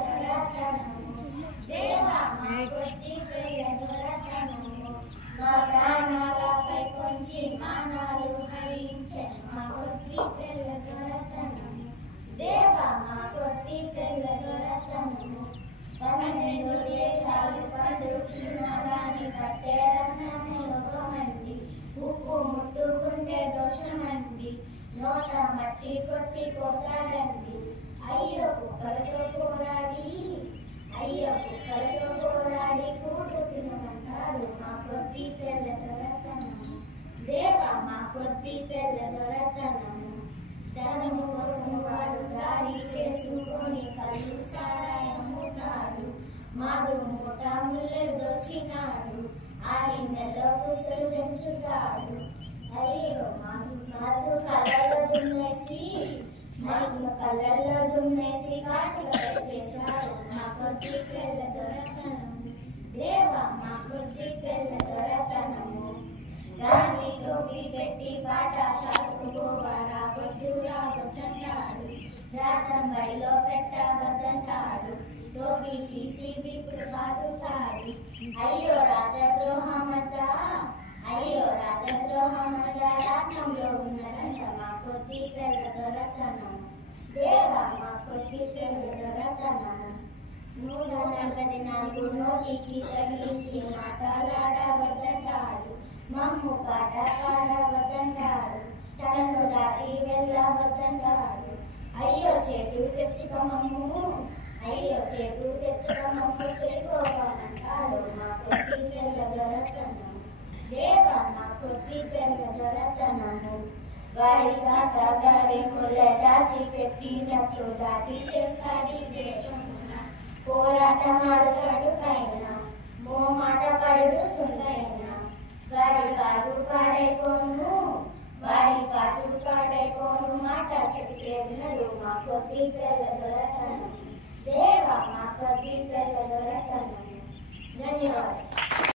దొరతనము దేవా మా కొద్ది తెల్ల దొరతనము మా ప్రాణాలపై కొంచి మానాలు హరించే మా కొద్ది తెల్ల దొరతనము దేవా మా కొద్ది తెల్ల దొరతనము 12 దేశాలు పండుచున్న గాని పట్టేదన్నము లోకమండి ఉప్పు ముట్టుకుంటే దోషమండి నోట మట్టి కొట్టిపోతాడండి అయ్యో కుక్కలతో పోరాడి కూడు తినమంటాడు మా కొద్ది తెల్ల దొరతనము దేవా మా కొద్ది తెల్ల దొరతనము ధనము కోసం వాడు దారి చేసుకొని కళ్ళు సారాయమ్ముతాడు మాదు మూట ముళ్ళలు దొచ్చినాడు ఆని మెల్ల పుస్తలు పెంచుతాడు అయ్యో మాదు కళ్ళల్లో దుమ్మేసి కాటిగా చేస్తాడు మా కొద్ది తెల్ల దొరతనము దేవా మా కొద్ది తెల్ల దొరతనము గాని టోపీ పెట్టి పాఠశాలకు పోవారా వద్దంటాడు రాటం బడిలో పెట్టవద్దంటాడు టోపీ తీసి విప్పుడు బాదుతాడు అయ్యో రాజద్రోహమతా రాజ్యంలో ఉన్నదంట మా కొద్ది తెల్ల దొరతనము దేవా మా కొద్ది తెల్ల దొరతనము 144 నోటికి తగిలించి మాటలాడవద్దంటాడు మమ్ము పాట పాడవద్దంటాడు తనను దాటి వెళ్ళవద్దంటాడు అయ్యో చెట్టు తెచ్చుకోమమ్ము చెట్టుకోమంటాడు మా కొద్ది తెల్ల దొరతనము దేవా మా కొద్ది తెల్ల దొరతనము వాడి గారి ముళ్ళ దాచిపెట్టినట్లు దాటి చేస్తాడు దేశమున పోరాటమాడుతాడు పైన మోమాట పడు సుందైన వాడి పాటు పాడైపోను మాట చెప్తే వినరు మా కొద్ది తెల్ల దొరతనము దేవా మా కొద్ది తెల్ల దొరతనము ధన్యవాదాలు.